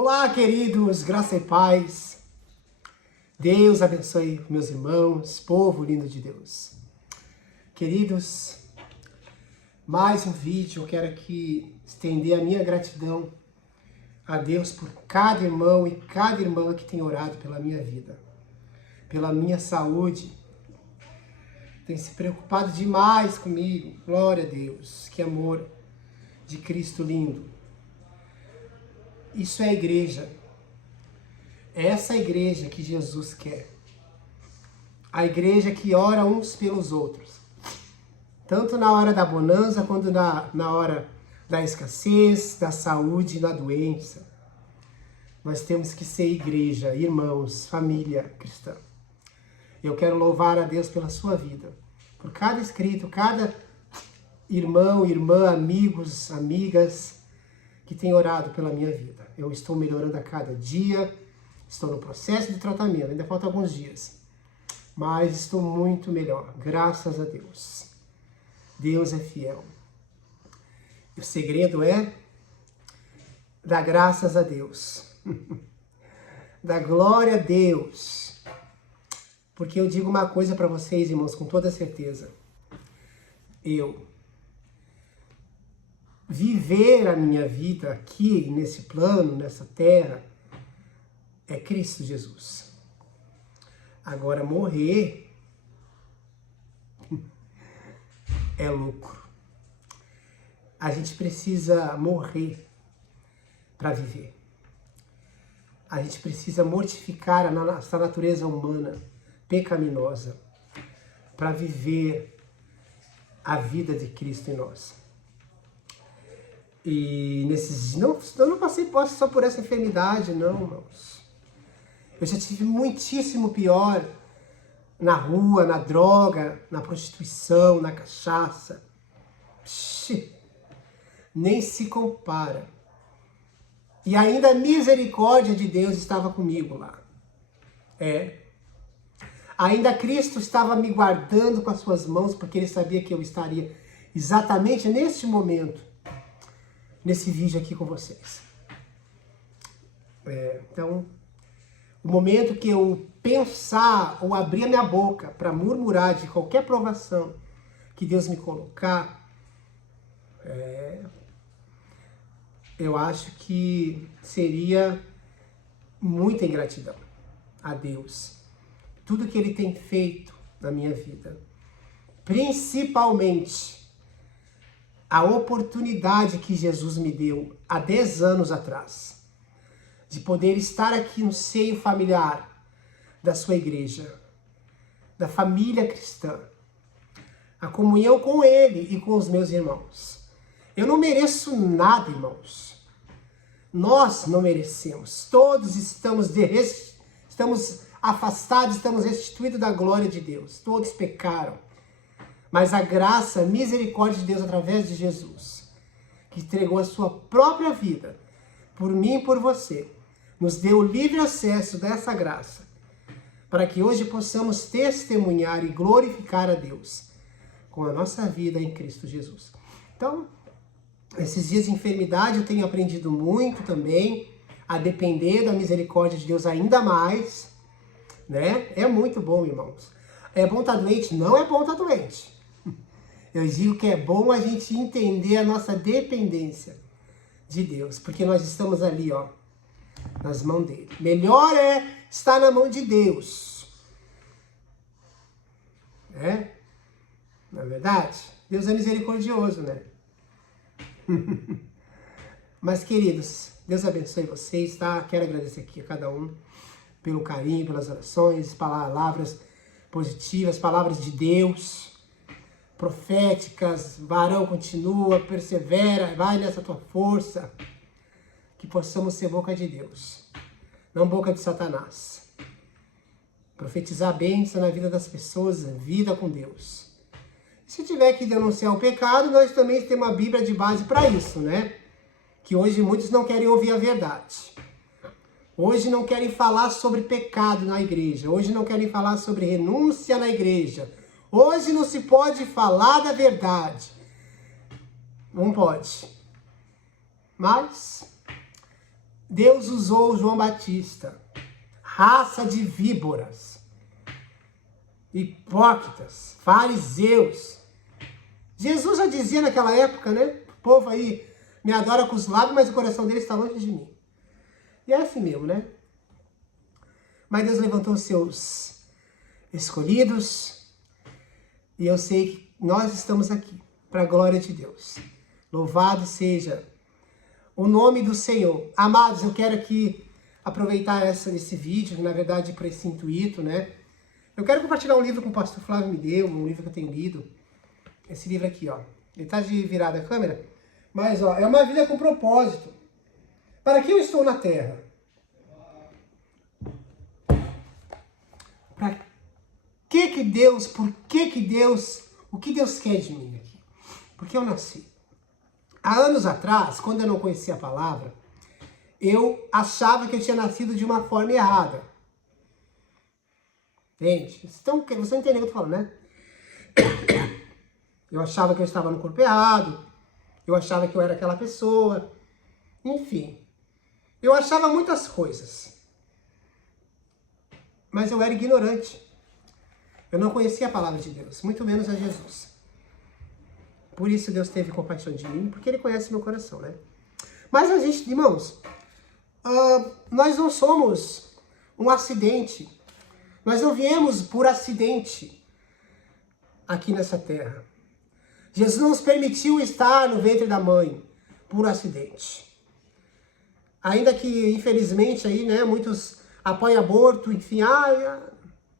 Olá, queridos, graça e paz. Deus abençoe meus irmãos, povo lindo de Deus. Queridos, mais um vídeo. Eu quero aqui estender a minha gratidão a Deus por cada irmão e cada irmã que tem orado pela minha vida, pela minha saúde. Tem se preocupado demais comigo. Glória a Deus, que amor de Cristo lindo. Isso é a igreja. É essa igreja que Jesus quer. A igreja que ora uns pelos outros. Tanto na hora da bonança, quanto na hora da escassez, da saúde e da doença. Nós temos que ser igreja, irmãos, família cristã. Eu quero louvar a Deus pela sua vida. Por cada inscrito, cada irmão, irmã, amigos, amigas que tem orado pela minha vida. Eu estou melhorando a cada dia, estou no processo de tratamento, ainda faltam alguns dias. Mas estou muito melhor, graças a Deus. Deus é fiel. O segredo é dar graças a Deus. Dar glória a Deus. Porque eu digo uma coisa para vocês, irmãos, com toda certeza. Viver a minha vida aqui, nesse plano, nessa terra, é Cristo Jesus. Agora, morrer é lucro. A gente precisa morrer para viver. A gente precisa mortificar a nossa natureza humana pecaminosa para viver a vida de Cristo em nós. E eu não passei só por essa enfermidade, não, irmãos. Eu já tive muitíssimo pior na rua, na droga, na prostituição, na cachaça. Nem se compara. E ainda a misericórdia de Deus estava comigo lá. Ainda Cristo estava me guardando com as suas mãos, porque Ele sabia que eu estaria exatamente neste momento, nesse vídeo aqui com vocês. Então, o momento que eu pensar ou abrir a minha boca para murmurar de qualquer provação que Deus me colocar, eu acho que seria muita ingratidão a Deus. Tudo que Ele tem feito na minha vida. Principalmente a oportunidade que Jesus me deu há 10 anos atrás, de poder estar aqui no seio familiar da sua igreja, da família cristã, a comunhão com Ele e com os meus irmãos. Eu não mereço nada, irmãos. Nós não merecemos. Todos estamos afastados, estamos restituídos da glória de Deus. Todos pecaram. Mas a graça, a misericórdia de Deus através de Jesus, que entregou a sua própria vida por mim e por você, nos deu livre acesso dessa graça, para que hoje possamos testemunhar e glorificar a Deus com a nossa vida em Cristo Jesus. Então, esses dias de enfermidade eu tenho aprendido muito também a depender da misericórdia de Deus ainda mais, né? É muito bom, irmãos. É bom estar doente? Não é bom estar doente. Eu digo que é bom a gente entender a nossa dependência de Deus, porque nós estamos ali, nas mãos dele. Melhor é estar na mão de Deus. Na verdade, Deus é misericordioso, né? Mas, queridos, Deus abençoe vocês, tá? Quero agradecer aqui a cada um pelo carinho, pelas orações, palavras positivas, palavras de Deus, proféticas. Varão, continua, persevera, vai nessa tua força. Que possamos ser boca de Deus, não boca de Satanás. Profetizar bênção na vida das pessoas, vida com Deus. Se tiver que denunciar o pecado, nós também temos uma Bíblia de base para isso, né? Que hoje muitos não querem ouvir a verdade. Hoje não querem falar sobre pecado na igreja. Hoje não querem falar sobre renúncia na igreja. Hoje não se pode falar da verdade. Não pode. Mas Deus usou João Batista, raça de víboras, hipócritas, fariseus. Jesus já dizia naquela época, né? O povo aí me adora com os lábios, mas o coração deles está longe de mim. E é assim mesmo, né? Mas Deus levantou os seus escolhidos, e eu sei que nós estamos aqui para a glória de Deus. Louvado seja o nome do Senhor. Amados, eu quero aqui aproveitar esse vídeo, na verdade, para esse intuito, né? Eu quero compartilhar um livro que o pastor Flávio me deu, um livro que eu tenho lido. Esse livro aqui, ó. Ele tá de virada a câmera, mas, ó, é uma vida com propósito. Para que eu estou na Terra? Para que Deus, por que Deus, o que Deus quer de mim aqui? Porque eu nasci. Há anos atrás, quando eu não conhecia a palavra, eu achava que eu tinha nascido de uma forma errada. Gente, vocês estão entendendo o que eu tô falando, né? Eu achava que eu estava no corpo errado, eu achava que eu era aquela pessoa, enfim. Eu achava muitas coisas, mas eu era ignorante. Eu não conhecia a palavra de Deus, muito menos a Jesus. Por isso Deus teve compaixão de mim, porque Ele conhece meu coração, né? Mas a gente, irmãos, nós não somos um acidente. Nós não viemos por acidente aqui nessa terra. Jesus não nos permitiu estar no ventre da mãe por acidente. Ainda que, infelizmente, aí, né, muitos apoiam aborto, enfim,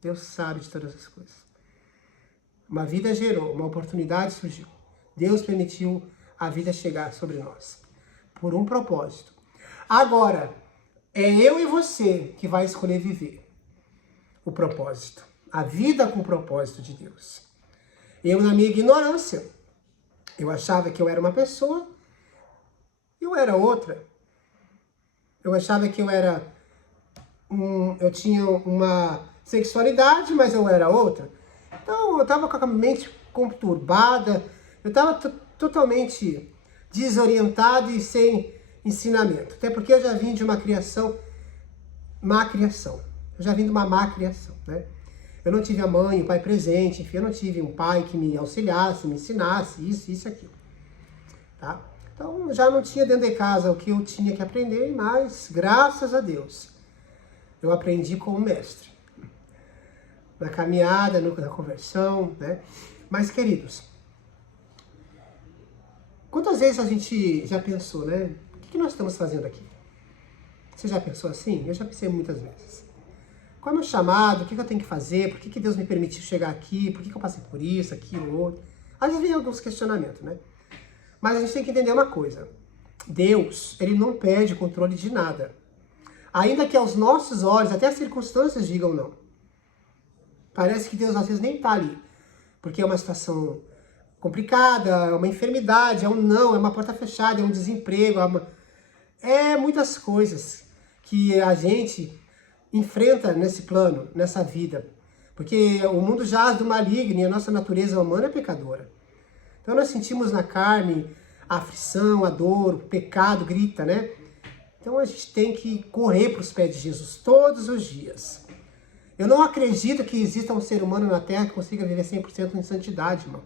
Deus sabe de todas as coisas. Uma vida gerou, uma oportunidade surgiu. Deus permitiu a vida chegar sobre nós, por um propósito. Agora, é eu e você que vai escolher viver o propósito, a vida com o propósito de Deus. Eu, na minha ignorância, eu achava que eu era uma pessoa, eu era outra. Eu achava que eu tinha uma sexualidade, mas eu era outra. Então, eu estava com a mente conturbada, eu estava totalmente desorientado e sem ensinamento. Até porque eu já vim de uma criação, má criação. Eu já vim de uma má criação, né? Eu não tive a mãe, o pai presente, enfim, eu não tive um pai que me auxiliasse, me ensinasse, isso e aquilo, tá? Então, já não tinha dentro de casa o que eu tinha que aprender, mas, graças a Deus, eu aprendi com o mestre. Na caminhada, na conversão, né? Mas, queridos, quantas vezes a gente já pensou, né? O que nós estamos fazendo aqui? Você já pensou assim? Eu já pensei muitas vezes. Qual é o meu chamado? O que eu tenho que fazer? Por que Deus me permitiu chegar aqui? Por que eu passei por isso, aquilo, outro? Às vezes vem alguns questionamentos, né? Mas a gente tem que entender uma coisa. Deus, Ele não perde o controle de nada. Ainda que aos nossos olhos, até as circunstâncias digam não. Parece que Deus às vezes nem está ali. Porque é uma situação complicada, é uma enfermidade, é um não, é uma porta fechada, é um desemprego, é muitas coisas que a gente enfrenta nesse plano, nessa vida. Porque o mundo jaz do maligno e a nossa natureza humana é pecadora. Então nós sentimos na carne a aflição, a dor, o pecado grita, né? Então a gente tem que correr para os pés de Jesus todos os dias. Eu não acredito que exista um ser humano na Terra que consiga viver 100% em santidade, irmão.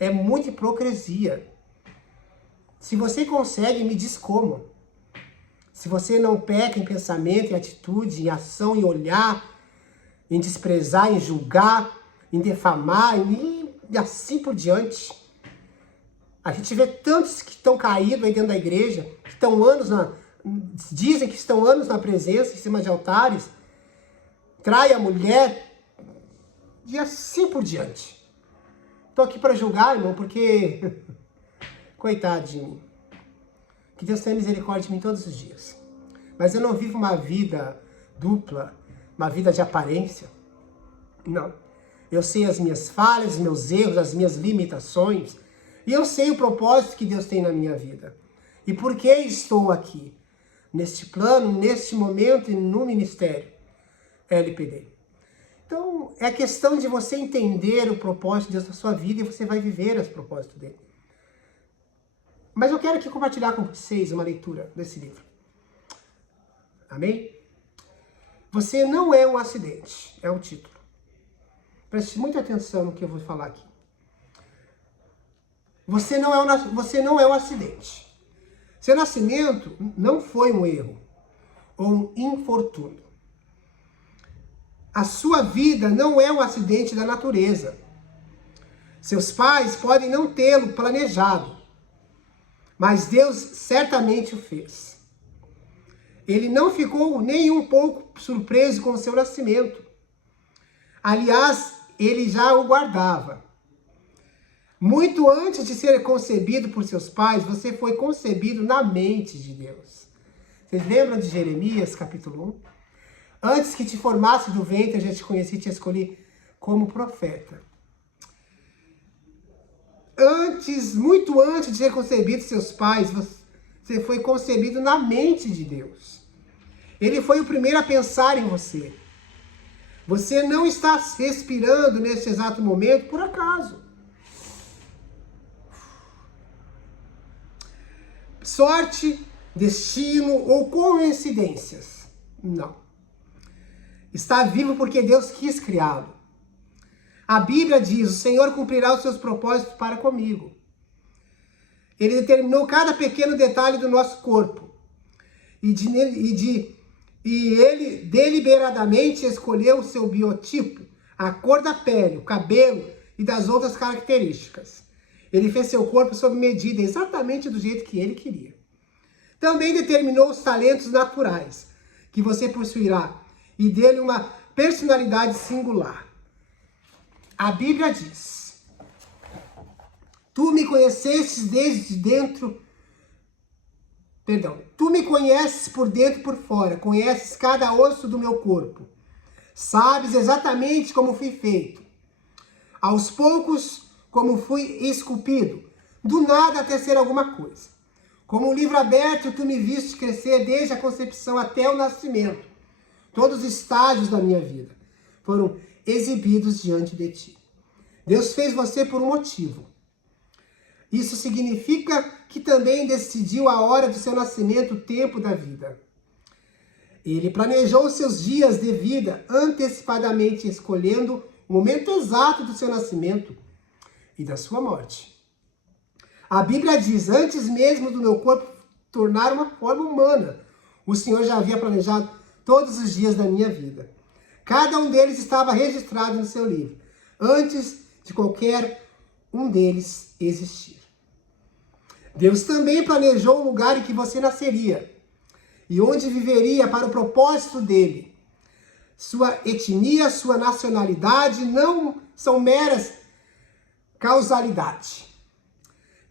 É muita hipocrisia. Se você consegue, me diz como. Se você não peca em pensamento, em atitude, em ação, em olhar, em desprezar, em julgar, em defamar, e assim por diante. A gente vê tantos que estão caídos aí dentro da igreja, que estão dizem que estão anos na presença, em cima de altares, trai a mulher, e assim por diante. Estou aqui para julgar, irmão, porque coitado de mim. Que Deus tenha misericórdia de mim todos os dias. Mas eu não vivo uma vida dupla, uma vida de aparência. Não. Eu sei as minhas falhas, os meus erros, as minhas limitações. E eu sei o propósito que Deus tem na minha vida. E por que estou aqui? Neste plano, neste momento e no ministério LPD. Então, é questão de você entender o propósito de Deus na sua vida e você vai viver esse propósito dele. Mas eu quero aqui compartilhar com vocês uma leitura desse livro. Amém? Você não é um acidente, é o título. Preste muita atenção no que eu vou falar aqui. Você não é um acidente. Seu nascimento não foi um erro ou um infortúnio. A sua vida não é um acidente da natureza. Seus pais podem não tê-lo planejado, mas Deus certamente o fez. Ele não ficou nem um pouco surpreso com o seu nascimento. Aliás, ele já o guardava. Muito antes de ser concebido por seus pais, você foi concebido na mente de Deus. Vocês lembram de Jeremias, capítulo 1? Antes que te formasse do ventre, eu já te conheci e te escolhi como profeta. Muito antes de ser concebido seus pais, você foi concebido na mente de Deus. Ele foi o primeiro a pensar em você. Você não está respirando neste exato momento por acaso. Sorte, destino ou coincidências? Não. Está vivo porque Deus quis criá-lo. A Bíblia diz: o Senhor cumprirá os seus propósitos para comigo. Ele determinou cada pequeno detalhe do nosso corpo. E ele deliberadamente escolheu o seu biotipo, a cor da pele, o cabelo e das outras características. Ele fez seu corpo sob medida, exatamente do jeito que ele queria. Também determinou os talentos naturais que você possuirá e dele uma personalidade singular. A Bíblia diz: tu me conheces tu me conheces por dentro e por fora, conheces cada osso do meu corpo. Sabes exatamente como fui feito. Aos poucos, como fui esculpido, do nada até ser alguma coisa. Como um livro aberto, tu me viste crescer desde a concepção até o nascimento. Todos os estágios da minha vida foram exibidos diante de ti. Deus fez você por um motivo. Isso significa que também decidiu a hora do seu nascimento, o tempo da vida. Ele planejou os seus dias de vida antecipadamente, escolhendo o momento exato do seu nascimento e da sua morte. A Bíblia diz: antes mesmo do meu corpo tornar uma forma humana, o Senhor já havia planejado todos os dias da minha vida. Cada um deles estava registrado no seu livro, antes de qualquer um deles existir. Deus também planejou o lugar em que você nasceria e onde viveria para o propósito dele. Sua etnia, sua nacionalidade não são meras causalidade.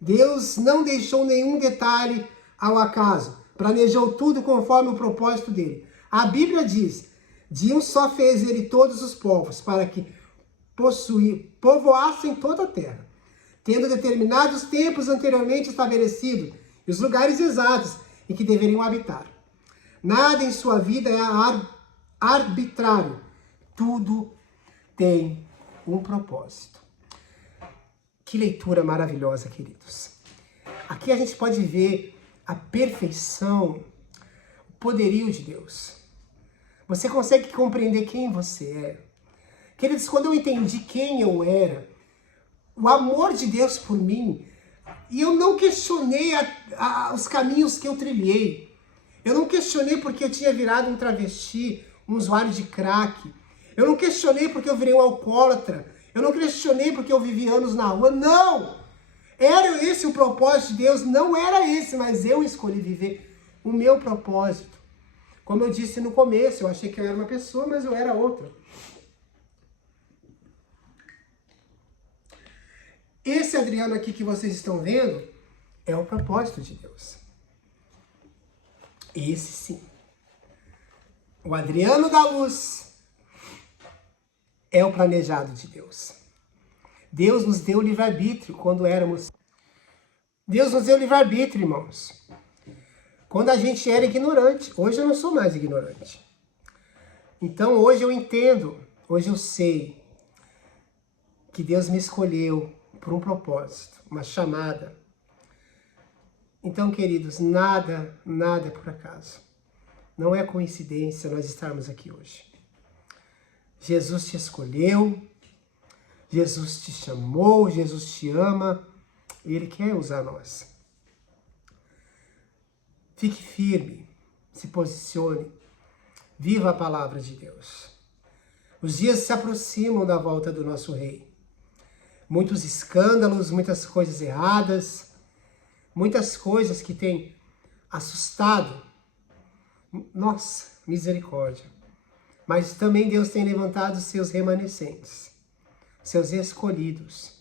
Deus não deixou nenhum detalhe ao acaso, planejou tudo conforme o propósito dele. A Bíblia diz: de um só fez ele todos os povos, para que povoassem toda a terra, tendo determinados tempos anteriormente estabelecidos e os lugares exatos em que deveriam habitar. Nada em sua vida é arbitrário. Tudo tem um propósito. Que leitura maravilhosa, queridos. Aqui a gente pode ver a perfeição, o poderio de Deus. Você consegue compreender quem você é. Queridos, quando eu entendi quem eu era, o amor de Deus por mim, e eu não questionei os caminhos que eu trilhei. Eu não questionei porque eu tinha virado um travesti, um usuário de crack. Eu não questionei porque eu virei um alcoólatra. Eu não questionei porque eu vivi anos na rua. Não! Era esse o propósito de Deus? Não era esse, mas eu escolhi viver o meu propósito. Como eu disse no começo, eu achei que eu era uma pessoa, mas eu era outra. Esse Adriano aqui que vocês estão vendo é o propósito de Deus. Esse sim. O Adriano da luz é o planejado de Deus. Deus nos deu livre-arbítrio quando éramos... Deus nos deu livre-arbítrio, irmãos. Quando a gente era ignorante. Hoje eu não sou mais ignorante. Então hoje eu entendo, hoje eu sei que Deus me escolheu por um propósito, uma chamada. Então, queridos, nada é por acaso. Não é coincidência nós estarmos aqui hoje. Jesus te escolheu, Jesus te chamou, Jesus te ama e Ele quer usar nós. Fique firme, se posicione, viva a palavra de Deus. Os dias se aproximam da volta do nosso Rei. Muitos escândalos, muitas coisas erradas, muitas coisas que têm assustado. Nossa, misericórdia. Mas também Deus tem levantado os seus remanescentes, seus escolhidos.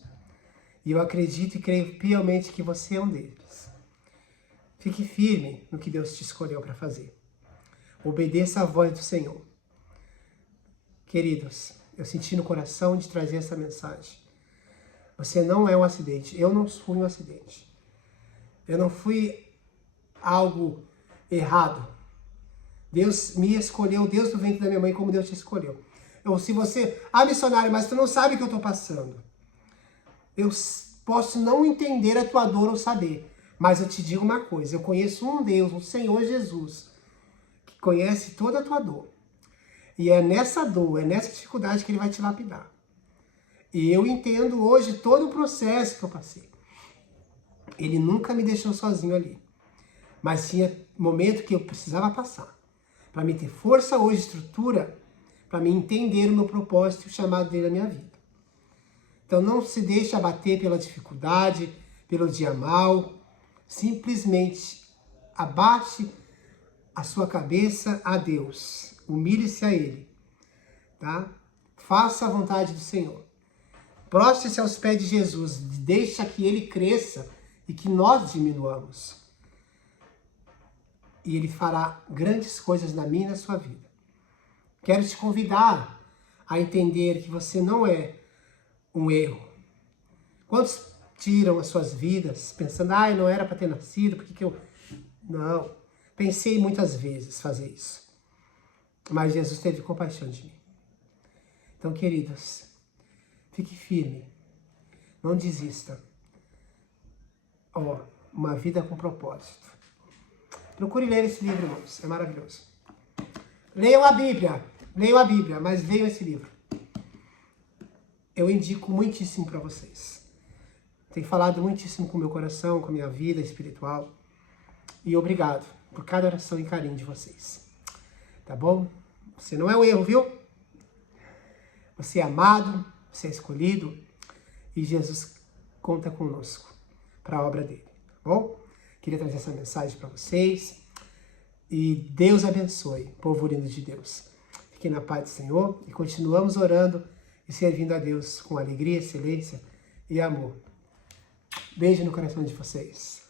E eu acredito e creio piamente que você é um deles. Fique firme no que Deus te escolheu para fazer. Obedeça a voz do Senhor. Queridos, eu senti no coração de trazer essa mensagem. Você não é um acidente. Eu não fui um acidente. Eu não fui algo errado. Deus me escolheu, Deus do ventre da minha mãe, como Deus te escolheu. Ou se você, missionário, mas tu não sabe o que eu estou passando. Eu posso não entender a tua dor ou saber, mas eu te digo uma coisa, eu conheço um Deus, um Senhor Jesus, que conhece toda a tua dor. E é nessa dor, é nessa dificuldade que Ele vai te lapidar. E eu entendo hoje todo o processo que eu passei. Ele nunca me deixou sozinho ali. Mas tinha momento que eu precisava passar. Para me ter força hoje, estrutura, para me entender o meu propósito e o chamado dele na minha vida. Então não se deixe abater pela dificuldade, pelo dia mal. Simplesmente abaixe a sua cabeça a Deus. Humilhe-se a Ele. Tá? Faça a vontade do Senhor. Prostre-se aos pés de Jesus. Deixa que Ele cresça e que nós diminuamos. E Ele fará grandes coisas na minha e na sua vida. Quero te convidar a entender que você não é um erro. Quantos tiram as suas vidas pensando, não era para ter nascido, por que eu... Não, pensei muitas vezes fazer isso. Mas Jesus teve compaixão de mim. Então, queridos, fique firme. Não desista. Uma vida com propósito. Procure ler esse livro, irmãos. É maravilhoso. Leiam a Bíblia, mas leiam esse livro. Eu indico muitíssimo para vocês. Tem falado muitíssimo com o meu coração, com a minha vida espiritual. E obrigado por cada oração e carinho de vocês. Tá bom? Você não é um erro, viu? Você é amado, você é escolhido. E Jesus conta conosco para a obra dele. Tá bom? Queria trazer essa mensagem para vocês. E Deus abençoe, povo lindo de Deus. Fiquem na paz do Senhor e continuamos orando e servindo a Deus com alegria, excelência e amor. Beijo no coração de vocês.